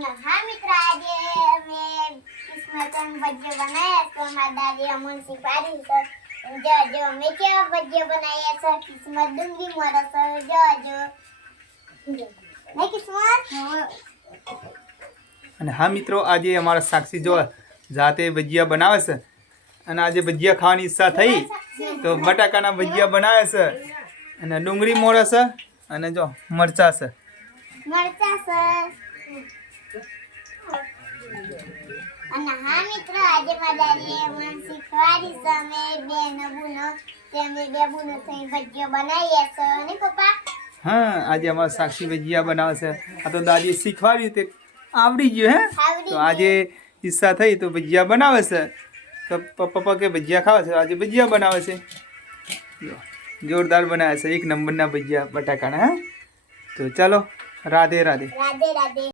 हाँ मित्र आज मैं किस्मतन भजिया बनाया तो हमारी दादी अमन सिखारी सर जो जो मैं क्या भजिया बनाया सर किस्मत डूंगी मोरा सर जो जो नहीं किस्मत અને હા મિત્રો આજે અમારા સાક્ષી જો જાતે ભજીયા બનાવે છે અને આજે ભજીયા ખાવાની ઈચ્છા થઈ તો બટાકાના ભજીયા બનાવે છે અને ડુંગળી મોળે છે અને જો મરચા છે मरचा सर અને હા મિત્રો આજે મારી દાદી અમન શીખવાડી છે અમે બે નબુનો અમે બે બુનો થઈ ભજીયા બનાવીએ છે ને પપ્પા હા આજે અમારા સાક્ષી ભજીયા બનાવે છે આ તો દાદીએ શીખવાડ્યું તે આવડી ગયું હે તો આજે ઈચ્છા થઈ તો ભજીયા બનાવે છે તો પપ્પા કે ભજીયા ખાવા છે આજે ભજીયા બનાવે છે જો જોરદાર બનાવે છે એક નંબરના ભજીયા બટાકાના હે તો ચાલો રાધે રાધે રાધે રાધે